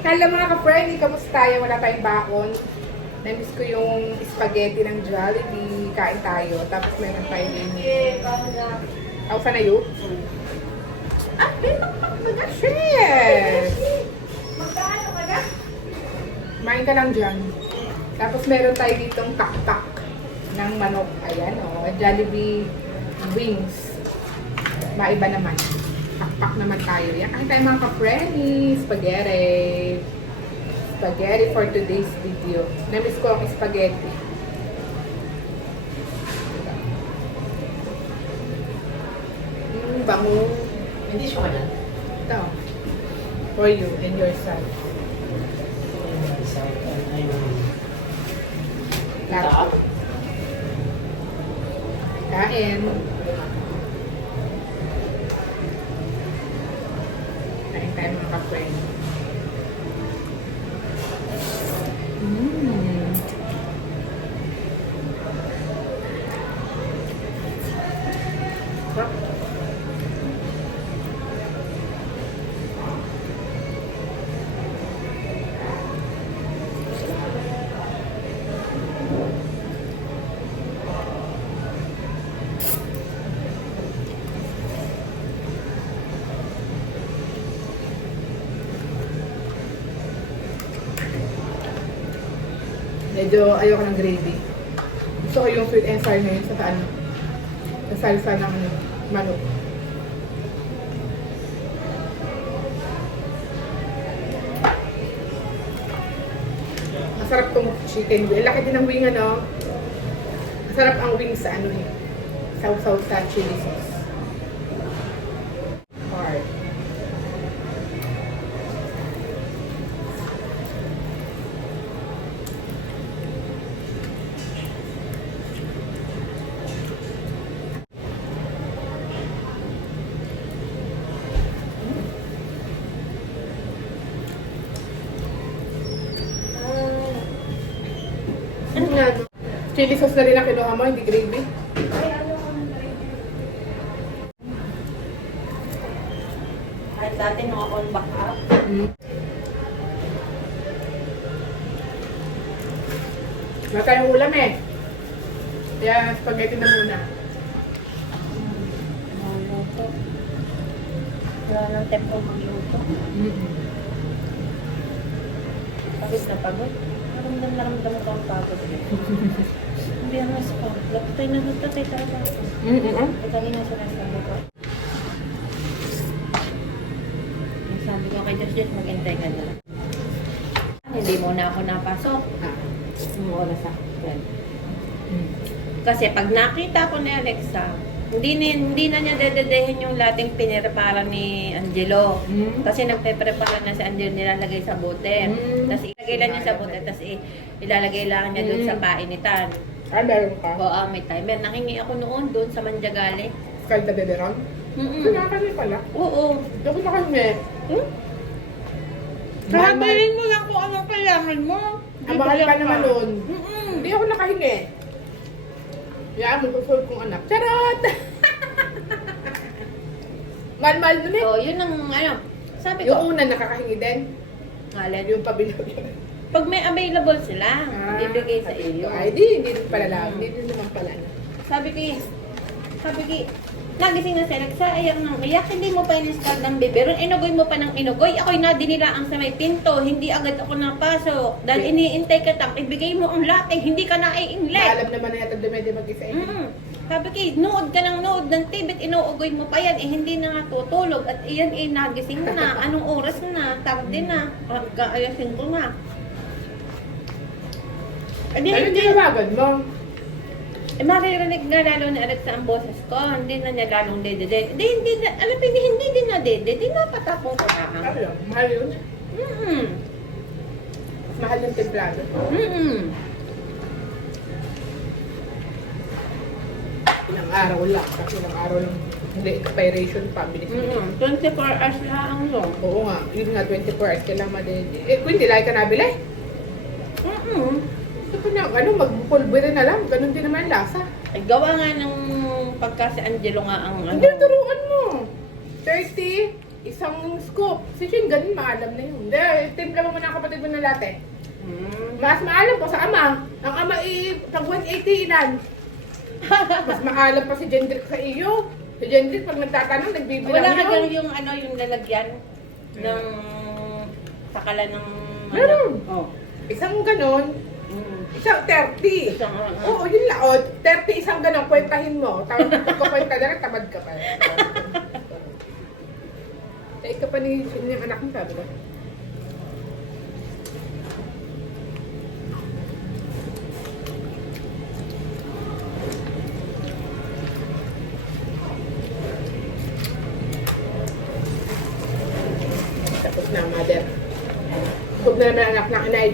Hello mga ka-friendly, kamusta? Wala tayong bakon. Namiss ko yung spaghetti ng Jollibee. Kain tayo. Tapos meron tayo din. Ako sana yun? Ah, meron pa mga chef! Magkano ka na? Kumain ka lang dyan. Tapos meron tayo ditong taktak ng manok. Ayan o, Jollibee wings. Maiba naman. Pakpak naman tayo. Yan, kain tayo mga ka-friendly. Spaghetti. Spaghetti for today's video. Namiss ko ang spaghetti. Bango. Hindi siya ka na. Ito. For you and your son. Lahat. Kain. Kain tayo mga ka-friendly. Sarap. Medyo ayoko ng gravy. Gusto ko yung sweet and sour ngayon sa ano, sa salsa ng manok. Masarap tong chicken wing. Laki din ng wing ano. Masarap ang wing sa ano eh. Sausaw sa chili sauce. Hard. Chili sauce na rin ang kinuha mo, hindi gravy. Kahit dati naka-on back up. Wala tayong ulam eh. Kaya spaghetti na muna. Magluto. Wala nang tempo magluto. Pagod na pagod. Naramdam ko ang pagod. Hindi ang mas pa. Lapitay na nagtatay talaga ako. Pagkali na siya nasabi ko. Sabi ko kay Josh, mag-intay ka na. Hindi muna ako napasok. Yung oras ako. Kasi pag nakita ko ni Alexa, hindi na niya dededehin yung lating pinirepara ni Angelo. Kasi nagpe-prepara na si Angelo, nilalagay sa bote. Tapos ilagay lang niya sa bote, tapos ilalagay lang niya doon sa painitan. Ah, meron ka? Oo, may timer. Nakingi ako noon doon sa Manjagale. Kalda beberon? Pinakali pala. Oo. Hindi ako nakahingi. Sabihin mo lang kung anong kailangan mo. Ang mahal pa naman nun. Hindi ako nakahingi. Yan, mag-solve kong anak. Charot! Mahal-mahal dun eh. Oo, yun ang ano. Sabi ko, Yung una nakakahingi din. ngalan. Yung pabilog. Pag may available sila, bibigay sa iyo. Ay, hindi din pala lang. Hindi din naman pala. Sabi ko, nagising na si Alexa, ayak nang iyak, hindi mo pa in-install ng biberon, inugoy mo pa ng inugoy, ako'y nadinilaang sa may pinto, hindi agad ako napasok, dahil iniintay ka tang, ibigay mo ang lating, hindi ka nai-inlet. Alam naman na yata dumede mag-isa eh. Sabi ko, nood ka ng tibit, inuugoy mo pa yan, hindi na nga tutulog, at iyan nagising na, anong oras na, tarde na, ayasin ko na. Ano tinawagan mo? Maririnig na lalo ni Alexa ang boses ko, hindi na niya lalong dede. Hindi na, alam mo, hindi din na dede, di na patapong ko na. Ano? Mahal yun? Mahal yung templado. Ilang araw lang. Kasi ilang araw lang. Hindi, expiration pa. Bilis. 24 hours lang yun. Oo nga. Yun nga, 24 hours. Kailangan madede. Eh, kung hindi lang ka nabili? Gusto ko niya, ano, magpulbere na lang. Ganun din naman lasa. Ay, gawa nga ng pagka si Angelo nga ang ano. Hindi, turuan mo. 30, isang scoop. Si Shane, ganun maalam na yun. Hindi, timpla mo muna ang kapatid mo ng latte. Mas maalam po sa ama. Ang ama pag 180 ilan. Mas maalam pa si Jendrick sa iyo. Si Jendrick pag nagtatanong, nagbibilang Wala ka yun. dyan yung ano, yung lalagyan ng sakala ng... Meron. Oh. Isang ganon, isang 30. Isang, Oo, yun laot. 30 isang ganon, kwentahin mo. Tapos pagkakwenta na rin, tamad ka pa. Ay, ka pa ni Shane yung anak mo, sabi ko. Tapos na, mother. Huwag na naman anak ng inay.